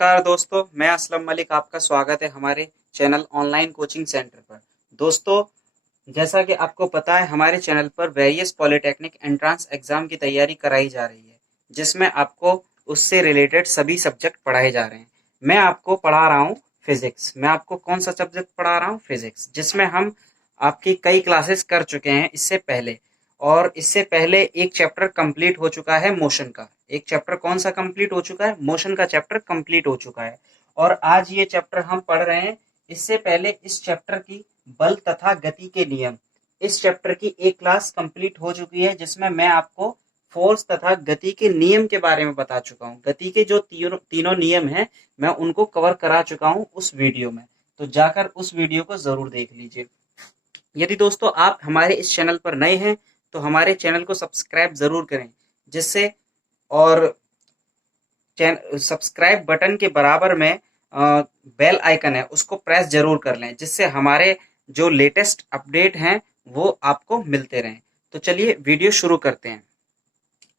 नमस्कार दोस्तों, मैं असलम मलिक। आपका स्वागत है हमारे चैनल ऑनलाइन कोचिंग सेंटर पर। दोस्तों, जैसा कि आपको पता है, हमारे चैनल पर वेरियस पॉलिटेक्निक एंट्रेंस एग्जाम की तैयारी कराई जा रही है, जिसमें आपको उससे रिलेटेड सभी सब्जेक्ट पढ़ाए जा रहे हैं। मैं आपको पढ़ा रहा हूँ फिजिक्स। मैं आपको कौन सा सब्जेक्ट पढ़ा रहा हूँ? फिजिक्स, जिसमें हम आपकी कई क्लासेस कर चुके हैं इससे पहले। और इससे पहले एक चैप्टर कंप्लीट हो चुका है मोशन का। एक चैप्टर कौन सा कंप्लीट हो चुका है? मोशन का चैप्टर कंप्लीट हो चुका है। और आज ये चैप्टर हम पढ़ रहे हैं। इससे पहले इस चैप्टर की बल तथा गति के नियम, इस चैप्टर की एक क्लास कंप्लीट हो चुकी है, जिसमें मैं आपको फोर्स तथा गति के नियम के बारे में बता चुका हूँ। गति के जो तीनों नियम हैं, मैं उनको कवर करा चुका हूँ उस वीडियो में। तो जाकर उस वीडियो को जरूर देख लीजिए। यदि दोस्तों आप हमारे इस चैनल पर नए हैं तो हमारे चैनल को सब्सक्राइब जरूर करें, जिससे और सब्सक्राइब बटन के बराबर में बेल आइकन है, उसको प्रेस जरूर कर लें, जिससे हमारे जो लेटेस्ट अपडेट हैं वो आपको मिलते रहें। तो चलिए वीडियो शुरू करते हैं।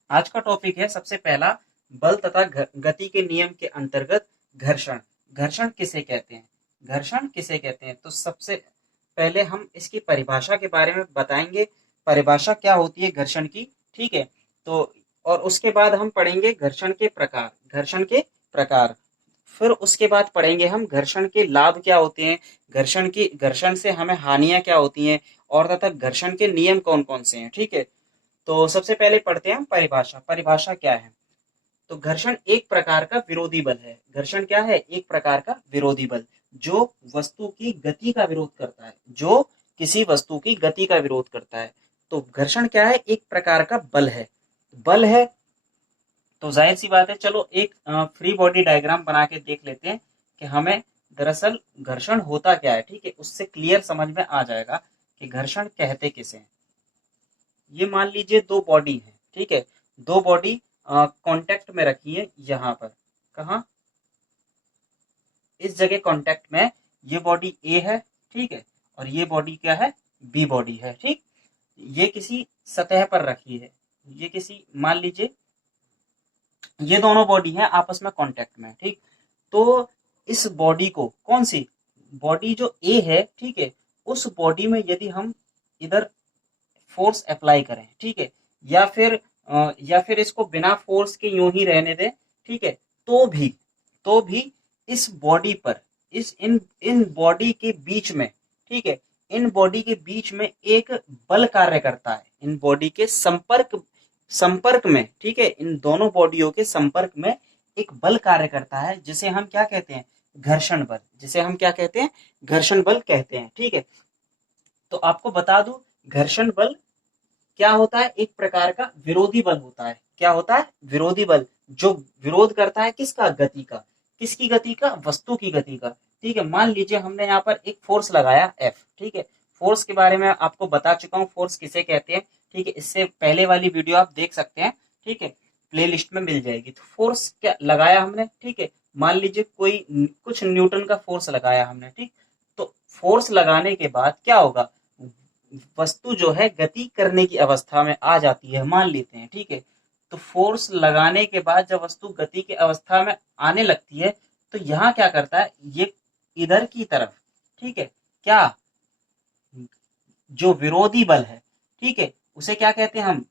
आज का टॉपिक है सबसे पहला, बल तथा गति के नियम के अंतर्गत घर्षण। घर्षण किसे कहते हैं? घर्षण किसे कहते हैं? तो सबसे पहले हम इसकी परिभाषा के बारे में बताएंगे। परिभाषा क्या होती है घर्षण की, ठीक है। तो और उसके बाद हम पढ़ेंगे घर्षण के प्रकार। घर्षण के प्रकार, फिर उसके बाद पढ़ेंगे हम घर्षण के लाभ क्या होते हैं, घर्षण से हमें हानियां क्या होती हैं, और तथा घर्षण के नियम कौन कौन से हैं, ठीक है। तो सबसे पहले पढ़ते हैं हम परिभाषा। परिभाषा क्या है? तो घर्षण एक प्रकार का विरोधी बल है। घर्षण क्या है? एक प्रकार का विरोधी बल, जो वस्तु की गति का विरोध करता है, जो किसी वस्तु की गति का विरोध करता है। तो घर्षण क्या है? एक प्रकार का बल है। बल है तो जाहिर सी बात है, चलो एक फ्री बॉडी डायग्राम बना के देख लेते हैं कि हमें दरअसल घर्षण होता क्या है, ठीक है। उससे क्लियर समझ में आ जाएगा कि घर्षण कहते किसे हैं। ये मान लीजिए दो बॉडी है, ठीक है। दो बॉडी कांटेक्ट में रखी है, यहाँ पर। कहा? इस जगह कांटेक्ट में ये बॉडी ए है, ठीक है, और ये बॉडी क्या है? बी बॉडी है, ठीक। ये किसी सतह पर रखी है। ये किसी, मान लीजिए ये दोनों बॉडी हैं आपस में कांटेक्ट में, ठीक। तो इस बॉडी को, कौन सी बॉडी? जो ए है, ठीक है, उस बॉडी में यदि हम इधर फोर्स अप्लाई करें, ठीक है, या फिर इसको बिना फोर्स के यूं ही रहने दें, ठीक है, तो भी इस बॉडी पर, इस इन बॉडी के बीच में, ठीक है, इन बॉडी के बीच में एक बल कार्य करता है। इन बॉडी के संपर्क में, ठीक है, इन दोनों बॉडियों के संपर्क में एक बल कार्य करता है, जिसे हम क्या कहते हैं? घर्षण बल। जिसे हम क्या कहते हैं? घर्षण बल कहते हैं, ठीक है। तो आपको बता दूं, घर्षण बल क्या होता है? एक प्रकार का विरोधी बल होता है। क्या होता है? विरोधी बल, जो विरोध करता है किसका? गति का। किसकी गति का? वस्तु की गति का, ठीक है। मान लीजिए हमने यहाँ पर एक फोर्स लगाया F, ठीक है। फोर्स के बारे में आपको बता चुका हूँ, फोर्स किसे कहते हैं, ठीक है। इससे पहले वाली वीडियो आप देख सकते हैं, ठीक है, प्ले लिस्ट में मिल जाएगी। तो फोर्स क्या लगाया हमने, ठीक है। मान लीजिए कोई कुछ न्यूटन का फोर्स लगाया हमने, ठीक। तो फोर्स लगाने के बाद क्या होगा? वस्तु जो है गति करने की अवस्था में आ जाती है, मान लेते हैं, ठीक है। तो फोर्स लगाने के बाद जब वस्तु गति की अवस्था में आने लगती है, तो यहाँ क्या करता है? ये इधर की तरफ, ठीक है, क्या, जो विरोधी बल है, ठीक है, उसे क्या कहते हैं हम?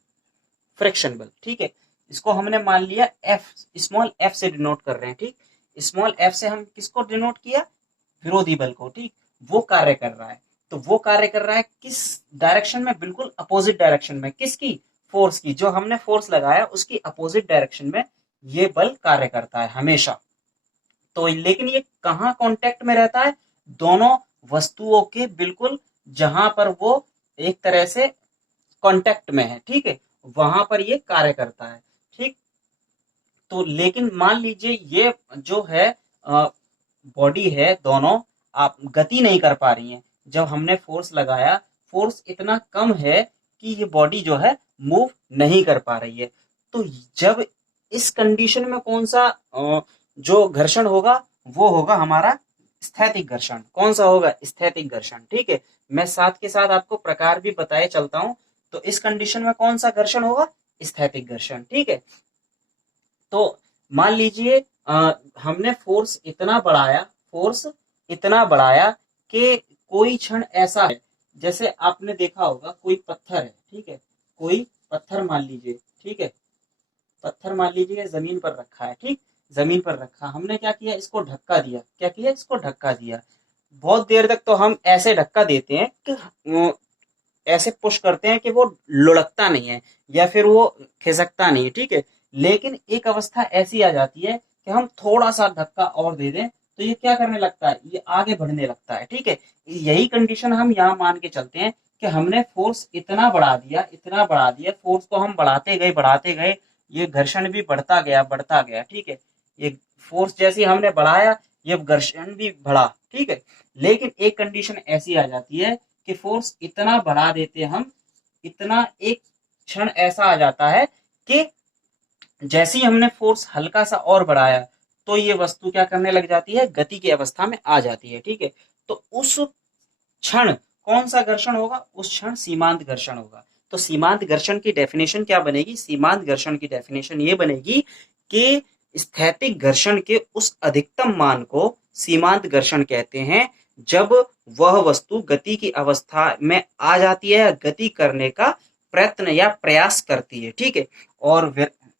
फ्रिक्शन बल, ठीक है। इसको हमने मान लिया एफ, स्मॉल एफ से डिनोट कर रहे हैं, ठीक। स्मॉल एफ से हम किसको डिनोट किया? विरोधी बल को, ठीक। वो कार्य कर रहा है। तो वो कार्य कर रहा है किस डायरेक्शन में? बिल्कुल अपोजिट डायरेक्शन में। किसकी? फोर्स की। जो हमने फोर्स लगाया उसकी अपोजिट डायरेक्शन में ये बल कार्य करता है हमेशा। तो लेकिन ये कहाँ कांटेक्ट में रहता है? दोनों वस्तुओं के बिल्कुल जहां पर वो एक तरह से कांटेक्ट में है, ठीक है, वहां पर ये कार्य करता है, ठीक। तो लेकिन मान लीजिए ये जो है बॉडी है, दोनों आप गति नहीं कर पा रही हैं। जब हमने फोर्स लगाया, फोर्स इतना कम है कि ये बॉडी जो है मूव नहीं कर पा रही है। तो जब इस कंडीशन में कौन सा जो घर्षण होगा, वो होगा हमारा स्थैतिक घर्षण। कौन सा होगा? स्थैतिक घर्षण, ठीक है। मैं साथ के साथ आपको प्रकार भी बताए चलता हूं। तो इस कंडीशन में कौन सा घर्षण होगा? स्थैतिक घर्षण, ठीक है। तो मान लीजिए हमने फोर्स इतना बढ़ाया कि कोई क्षण ऐसा है, जैसे आपने देखा होगा कोई पत्थर है, ठीक है, कोई पत्थर मान लीजिए, ठीक है, पत्थर मान लीजिए जमीन पर रखा है, ठीक, जमीन पर रखा, हमने क्या किया, इसको धक्का दिया, क्या किया, इसको धक्का दिया। बहुत देर तक तो हम ऐसे धक्का देते हैं कि ऐसे पुश करते हैं कि वो लुढ़कता नहीं है या फिर वो खिसकता नहीं है, ठीक है। लेकिन एक अवस्था ऐसी आ जाती है कि हम थोड़ा सा धक्का और दे दें तो ये क्या करने लगता है, ये आगे बढ़ने लगता है, ठीक है। यही कंडीशन हम यहाँ मान के चलते हैं कि हमने फोर्स इतना बढ़ा दिया, फोर्स को हम बढ़ाते गए, ये घर्षण भी बढ़ता गया, ठीक है। ये फोर्स जैसे हमने बढ़ाया, ये घर्षण भी बढ़ा, ठीक है। लेकिन एक कंडीशन ऐसी आ जाती है कि फोर्स इतना बढ़ा देते हम, इतना एक क्षण ऐसा आ जाता है कि जैसे ही हमने फोर्स हल्का सा और बढ़ाया तो ये वस्तु क्या करने लग जाती है, गति की अवस्था में आ जाती है, ठीक है। तो उस क्षण कौन सा घर्षण होगा, उस क्षण सीमांत घर्षण होगा। तो सीमांत घर्षण की डेफिनेशन क्या बनेगी, सीमांत घर्षण की डेफिनेशन ये बनेगी कि स्थैतिक घर्षण के उस अधिकतम मान को सीमांत घर्षण कहते हैं जब वह वस्तु गति की अवस्था में आ जाती है, गति करने का प्रयत्न या प्रयास करती है, ठीक है। और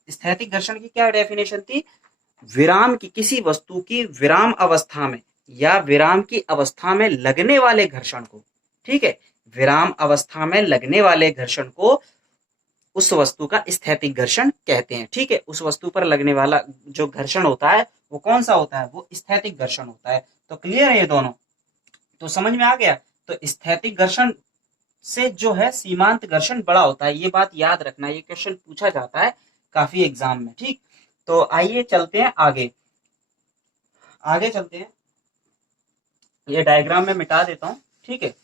स्थैतिक घर्षण की क्या डेफिनेशन थी, विराम की, किसी वस्तु की विराम अवस्था में या विराम की अवस्था में लगने वाले घर्षण को, ठीक है, विराम अवस्था में लगने वाले घर्षण को उस वस्तु का स्थैतिक घर्षण कहते हैं, ठीक है। उस वस्तु पर लगने वाला जो घर्षण होता है वो कौन सा होता है, वो स्थैतिक घर्षण होता है। तो क्लियर है ये दोनों, तो समझ में आ गया। तो स्थैतिक घर्षण से जो है सीमांत घर्षण बड़ा होता है, ये बात याद रखना, ये क्वेश्चन पूछा जाता है काफी एग्जाम में, ठीक। तो आइए चलते हैं आगे चलते हैं, ये डायग्राम में मिटा देता हूं, ठीक है।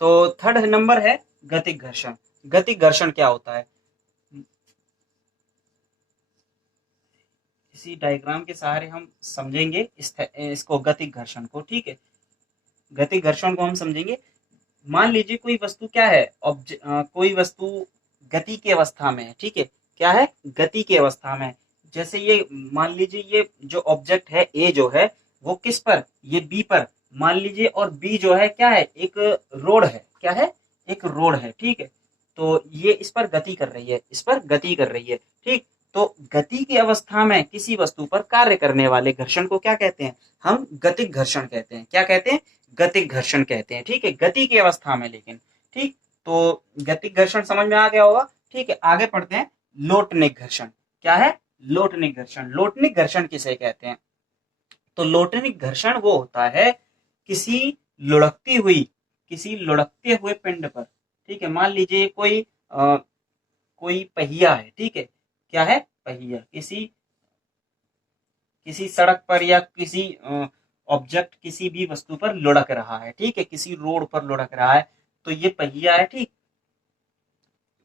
तो थर्ड नंबर है गतिक घर्षण। गतिक घर्षण क्या होता है, इसी डायग्राम के सहारे हम समझेंगे इसको गतिक घर्षण को, ठीक है। गतिक घर्षण को हम समझेंगे। मान लीजिए कोई वस्तु क्या है, कोई वस्तु गति की अवस्था में है, ठीक है, क्या है, गति की अवस्था में। जैसे ये मान लीजिए ये जो ऑब्जेक्ट है ए जो है वो किस पर, ये बी पर मान लीजिए, और बी जो है क्या है, एक रोड है, क्या है, एक रोड है, ठीक है। तो ये इस पर गति कर रही है, ठीक। तो गति की अवस्था में किसी वस्तु पर कार्य करने वाले घर्षण को क्या कहते हैं, हम गतिक घर्षण कहते हैं। क्या कहते हैं, गतिक घर्षण कहते हैं, ठीक है, गति की अवस्था में लेकिन, ठीक। तो गतिक घर्षण समझ में आ गया होगा, ठीक है। आगे पढ़ते हैं लोटनिक घर्षण। क्या है, लोटनिक घर्षण। लोटनिक घर्षण किसे कहते हैं, तो लोटनिक घर्षण वो होता है किसी लुढ़कते हुए पिंड पर, ठीक है। मान लीजिए कोई पहिया है, ठीक है, क्या है, पहिया, किसी सड़क पर या किसी ऑब्जेक्ट, किसी भी वस्तु पर लुढ़क रहा है, ठीक है, किसी रोड पर लुढ़क रहा है, तो ये पहिया है, ठीक।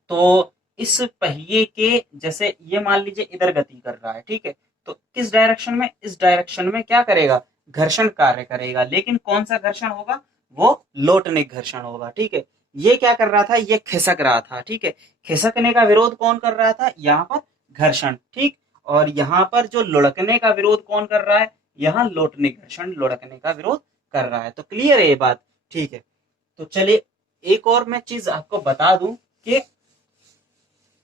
तो इस पहिए के जैसे ये मान लीजिए इधर गति कर रहा है, ठीक है, तो किस डायरेक्शन में, इस डायरेक्शन में क्या करेगा, घर्षण कार्य करेगा, लेकिन कौन सा घर्षण होगा, वो लोटनिक घर्षण होगा, ठीक है। ये क्या कर रहा था, ये खिसक रहा था, ठीक है। खिसकने का विरोध कौन कर रहा था, यहाँ पर घर्षण, ठीक। और यहाँ पर जो लुढ़कने का विरोध कौन कर रहा है, यहाँ लोटनिक घर्षण लुढ़कने का विरोध कर रहा है। तो क्लियर है ये बात, ठीक है। तो चलिए एक और मैं चीज आपको बता दूं कि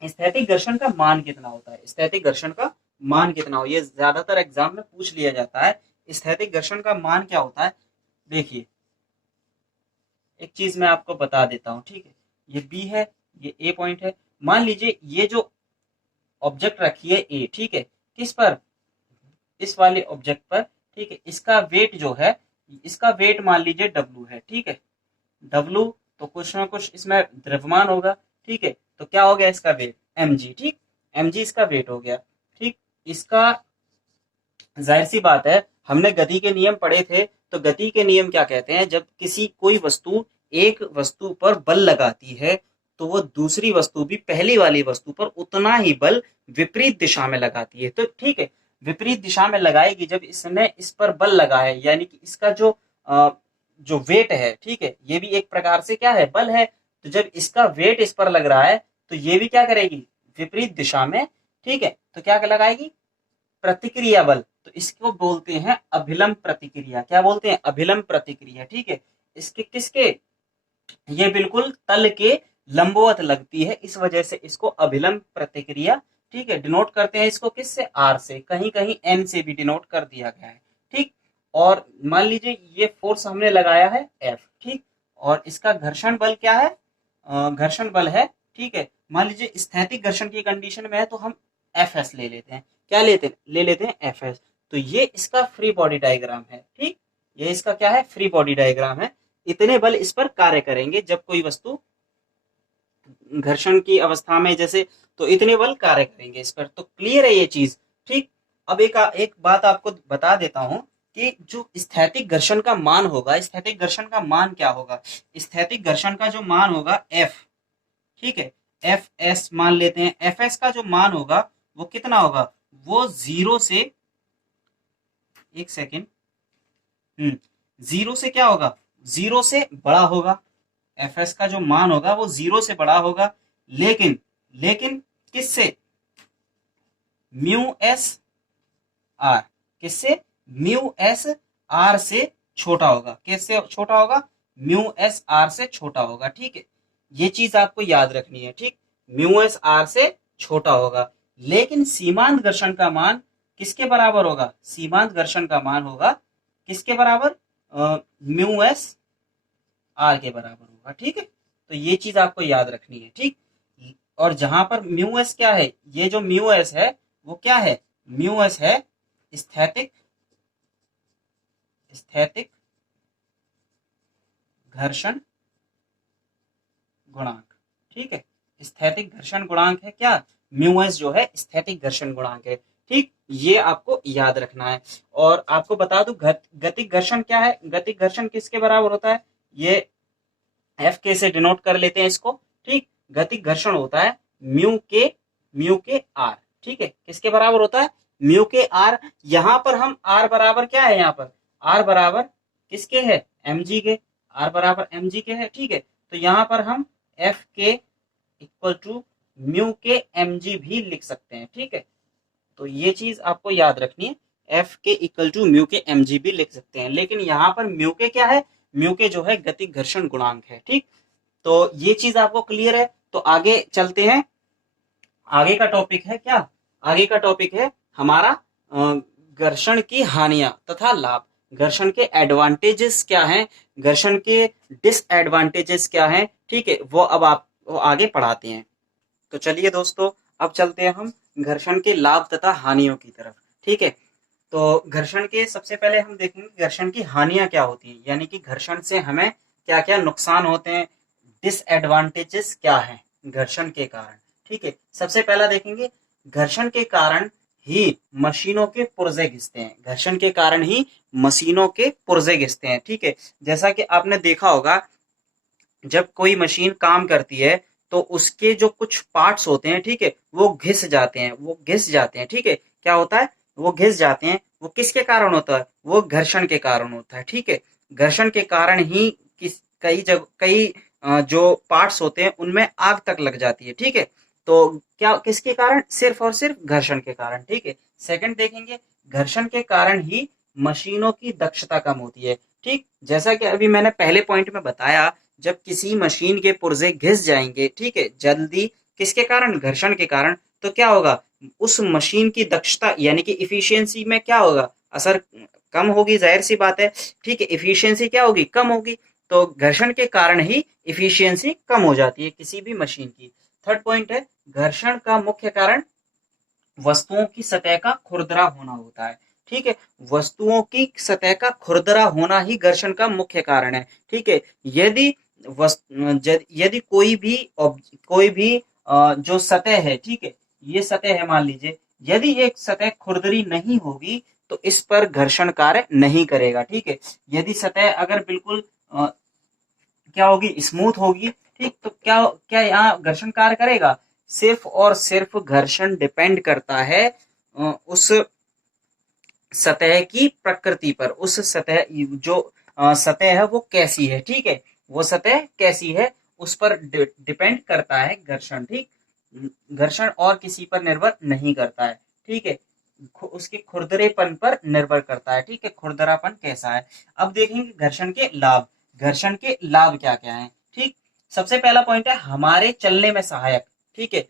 स्थैतिक घर्षण का मान कितना होता है। स्थैतिक घर्षण का मान कितना हो, ये ज्यादातर एग्जाम में पूछ लिया जाता है। स्थैतिक घर्षण का मान क्या होता है, देखिए एक चीज मैं आपको बता देता हूँ, ठीक है। ये बी है, ये ए पॉइंट है। मान लीजिए ये जो ऑब्जेक्ट रखी है ए, ठीक है, किस पर, इस वाले ऑब्जेक्ट पर, ठीक है। इसका वेट जो है, इसका वेट मान लीजिए डब्लू है, ठीक है। डब्लू तो कुछ ना कुछ इसमें द्रव्यमान होगा, ठीक है। तो क्या हो गया इसका वेट, एम जी, ठीक, एम जी इसका वेट हो गया, ठीक। इसका जाहिर सी बात है, हमने गति के नियम पढ़े थे, तो गति के नियम क्या कहते हैं, जब कोई वस्तु एक वस्तु पर बल लगाती है तो वो दूसरी वस्तु भी पहली वाली वस्तु पर उतना ही बल विपरीत दिशा में लगाती है, तो ठीक है, विपरीत दिशा में लगाएगी। जब इसने इस पर बल लगाया, यानी कि इसका जो वेट है, ठीक है, ये भी एक प्रकार से क्या है, बल है। तो जब इसका वेट इस पर लग रहा है तो ये भी क्या करेगी, विपरीत दिशा में, ठीक है, तो क्या लगाएगी, प्रतिक्रिया बल। तो इसको बोलते हैं अभिलंब प्रतिक्रिया। क्या बोलते हैं, अभिलंब प्रतिक्रिया, ठीक है। इसके किसके, ये बिल्कुल तल के लंबवत लगती है, इस वजह से इसको अभिलंब प्रतिक्रिया, ठीक है, डिनोट करते हैं इसको किससे, आर से, कहीं कहीं एन से भी डिनोट कर दिया गया है, ठीक। और मान लीजिए ये फोर्स हमने लगाया है एफ, ठीक, और इसका घर्षण बल क्या है, घर्षण बल है, ठीक है। मान लीजिए स्थैतिक घर्षण की कंडीशन में है तो हम एफ एस ले लेते हैं, क्या ले लेते हैं एफ एस। तो ये इसका फ्री बॉडी डायग्राम है, ठीक, ये इसका क्या है, फ्री बॉडी डायग्राम है। इतने बल इस पर कार्य करेंगे जब कोई वस्तु घर्षण की अवस्था में जैसे, तो इतने बल कार्य करेंगे इस पर। तो क्लियर है ये चीज, ठीक। अब एक बात आपको बता देता हूं कि जो स्थैतिक घर्षण का मान होगा, स्थैतिक घर्षण का मान क्या होगा, स्थैतिक घर्षण का जो मान होगा एफ, ठीक है, एफ एस मान लेते हैं। एफ एस का जो मान होगा वो कितना होगा, वो 0 से, एक सेकेंड, जीरो से क्या होगा, 0 से बड़ा होगा। एफ एस का जो मान होगा वो 0 से बड़ा होगा, लेकिन लेकिन किससे, म्यू एस आर, किससे, म्यू एस आर से छोटा होगा। किससे छोटा होगा, म्यू एस आर से छोटा होगा, ठीक है। ये चीज आपको याद रखनी है, ठीक, म्यू एस आर से छोटा होगा। लेकिन सीमांत घर्षण का मान किसके बराबर होगा, सीमांत घर्षण का मान होगा किसके बराबर, म्यू एस आर के बराबर होगा, ठीक है। तो ये चीज आपको याद रखनी है, ठीक। और जहां पर म्यू एस क्या है, ये जो म्यू एस है वो क्या है, म्यू एस है स्थैतिक स्थैतिक घर्षण गुणांक, ठीक है, स्थैतिक घर्षण गुणांक है क्या, म्यू एस जो है स्थैतिक घर्षण गुणांक है, ठीक। ये आपको याद रखना है। और आपको बता दूं गतिक घर्षण क्या है, गतिक घर्षण किसके बराबर होता है, ये एफ के से डिनोट कर लेते हैं इसको, ठीक। गतिक घर्षण होता है म्यू के आर, ठीक है, किसके बराबर होता है, म्यू के आर। यहां पर हम आर बराबर क्या है, यहाँ पर आर बराबर किसके है, एम जी के, आर बराबर एम जी के है, ठीक है। तो यहाँ पर हम एफ के इक्वल टू म्यू के एम जी भी लिख सकते हैं, ठीक है। तो ये चीज आपको याद रखनी है, एफ के इक्वल टू म्यू के एम जी भी लिख सकते हैं, लेकिन यहाँ पर म्यू के क्या है, म्यू के जो है गतिक घर्षण गुणांक है, ठीक। तो ये चीज आपको क्लियर है। तो आगे चलते हैं, आगे का टॉपिक है क्या, आगे का टॉपिक है हमारा घर्षण की हानियां तथा लाभ। घर्षण के एडवांटेजेस क्या हैं, घर्षण के डिसएडवांटेजेस क्या हैं, ठीक है, वो अब आप वो आगे पढ़ाते हैं। तो चलिए दोस्तों, अब चलते हैं हम घर्षण के लाभ तथा हानियों की तरफ, ठीक है। तो घर्षण के सबसे पहले हम देखेंगे घर्षण की हानियां क्या होती हैं, यानी कि घर्षण से हमें क्या क्या नुकसान होते हैं, डिसएडवांटेजेस क्या हैं घर्षण के कारण, ठीक है। सबसे पहला देखेंगे, घर्षण के कारण ही मशीनों के पुर्जे घिसते हैं, घर्षण के कारण ही मशीनों के पुर्जे घिसते हैं, ठीक है। जैसा कि आपने देखा होगा, जब कोई मशीन काम करती है तो उसके जो कुछ पार्ट्स होते हैं, ठीक है, वो घिस जाते हैं, वो घिस जाते हैं, ठीक है। क्या होता है, वो घिस जाते हैं, वो किसके कारण होता है, वो घर्षण के कारण होता है, ठीक है। घर्षण के कारण ही कई जो पार्ट्स होते हैं उनमें आग तक लग जाती है, ठीक है। तो क्या किसके कारण, सिर्फ और सिर्फ घर्षण के कारण, ठीक है। सेकंड देखेंगे, घर्षण के कारण ही मशीनों की दक्षता कम होती है, ठीक। जैसा कि अभी मैंने पहले पॉइंट में बताया, जब किसी मशीन के पुर्जे घिस जाएंगे, ठीक है, जल्दी, किसके कारण, घर्षण के कारण, तो क्या होगा, उस मशीन की दक्षता यानी कि इफिशियंसी में क्या होगा, असर कम होगी, जाहिर सी बात है, ठीक है। इफिशियंसी क्या होगी, कम होगी। तो घर्षण के कारण ही इफिशियंसी कम हो जाती है किसी भी मशीन की। थर्ड पॉइंट है, घर्षण का मुख्य कारण वस्तुओं की सतह का खुरदरा होना होता है, ठीक है। वस्तुओं की सतह का खुरदरा होना ही घर्षण का मुख्य कारण है, ठीक है। यदि कोई भी जो सतह है, ठीक है, ये सतह है मान लीजिए, यदि एक सतह खुरदरी नहीं होगी तो इस पर घर्षण कार्य नहीं करेगा, ठीक है। यदि सतह अगर बिल्कुल क्या होगी, स्मूथ होगी, ठीक, तो क्या क्या यहाँ घर्षण कार्य करेगा, सिर्फ और सिर्फ घर्षण डिपेंड करता है उस सतह की प्रकृति पर, उस सतह जो सतह है वो कैसी है, ठीक है, वो सतह कैसी है उस पर डिपेंड करता है घर्षण, ठीक। घर्षण और किसी पर निर्भर नहीं करता है, ठीक है, उसके खुरदरेपन पर निर्भर करता है, ठीक है, खुरदरापन कैसा है। अब देखेंगे घर्षण के लाभ। घर्षण के लाभ क्या क्या है, ठीक। सबसे पहला पॉइंट है हमारे चलने में सहायक, ठीक है।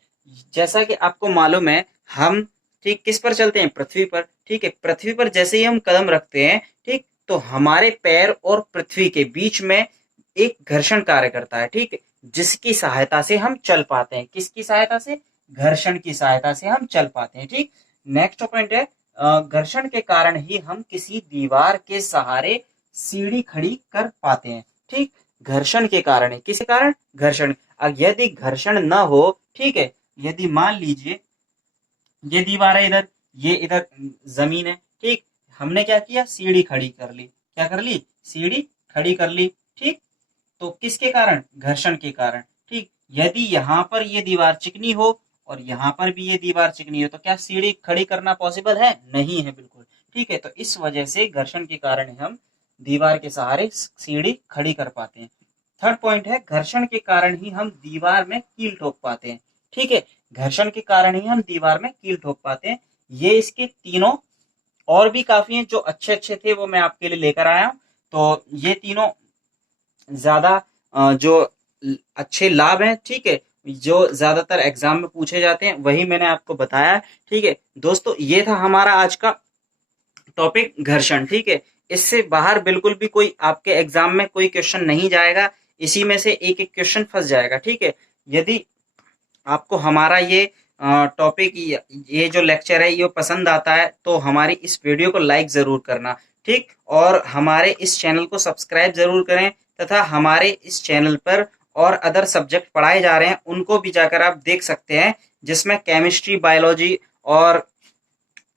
जैसा कि आपको मालूम है हम, ठीक, किस पर चलते हैं, पृथ्वी पर, ठीक है। पृथ्वी पर जैसे ही हम कदम रखते हैं, ठीक, तो हमारे पैर और पृथ्वी के बीच में एक घर्षण कार्य करता है, ठीक है, जिसकी सहायता से हम चल पाते हैं। किसकी सहायता से, घर्षण की सहायता से हम चल पाते हैं, ठीक। नेक्स्ट पॉइंट है घर्षण के कारण ही हम किसी दीवार के सहारे सीढ़ी खड़ी कर पाते हैं, ठीक। घर्षण के कारण है, किस कारण, घर्षण। अब यदि घर्षण न हो, ठीक है, यदि मान लीजिए ये दीवार है इधर, ये इधर जमीन है, ठीक, हमने क्या किया, सीढ़ी खड़ी कर ली, क्या कर ली, सीढ़ी खड़ी कर ली, ठीक। तो किसके कारण, घर्षण के कारण, ठीक। यदि यहाँ पर ये दीवार चिकनी हो और यहाँ पर भी ये दीवार चिकनी हो तो क्या सीढ़ी खड़ी करना पॉसिबल है, नहीं है, बिल्कुल, ठीक है। तो इस वजह से घर्षण के कारण हम दीवार के सहारे सीढ़ी खड़ी कर पाते हैं। थर्ड पॉइंट है घर्षण के कारण ही हम दीवार में कील ठोक पाते हैं, ठीक है। घर्षण के कारण ही हम दीवार में कील ठोक पाते हैं। ये इसके तीनों, और भी काफी हैं जो अच्छे अच्छे थे, वो मैं आपके लिए लेकर आया हूं। तो ये तीनों ज्यादा जो अच्छे लाभ हैं, ठीक है, जो ज्यादातर एग्जाम में पूछे जाते हैं, वही मैंने आपको बताया, ठीक है। दोस्तों ये था हमारा आज का टॉपिक, घर्षण, ठीक है। इससे बाहर बिल्कुल भी कोई आपके एग्जाम में कोई क्वेश्चन नहीं जाएगा, इसी में से एक एक क्वेश्चन फंस जाएगा, ठीक है। यदि आपको हमारा ये टॉपिक, ये जो लेक्चर है ये पसंद आता है तो हमारी इस वीडियो को लाइक जरूर करना, ठीक, और हमारे इस चैनल को सब्सक्राइब जरूर करें, तथा हमारे इस चैनल पर और अदर सब्जेक्ट पढ़ाए जा रहे हैं उनको भी जाकर आप देख सकते हैं, जिसमें केमिस्ट्री, बायोलॉजी और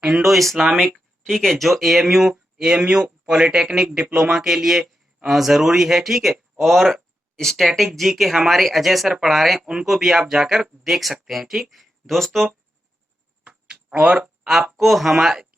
इंडो इस्लामिक, ठीक है, जो एएमयू पॉलिटेक्निक डिप्लोमा के लिए जरूरी है, ठीक है। और स्टैटिक जी के हमारे अजय सर पढ़ा रहे हैं, उनको भी आप जाकर देख सकते हैं, ठीक दोस्तों। और आपको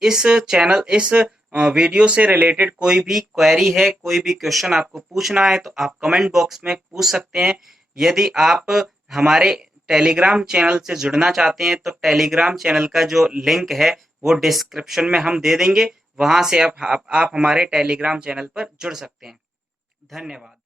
इस चैनल, इस वीडियो से रिलेटेड कोई भी क्वेरी है, कोई भी क्वेश्चन आपको पूछना है तो आप कमेंट बॉक्स में पूछ सकते हैं। यदि आप हमारे टेलीग्राम चैनल से जुड़ना चाहते हैं तो टेलीग्राम चैनल का जो लिंक है वो डिस्क्रिप्शन में हम दे देंगे, वहां से आप हमारे टेलीग्राम चैनल पर जुड़ सकते हैं। धन्यवाद।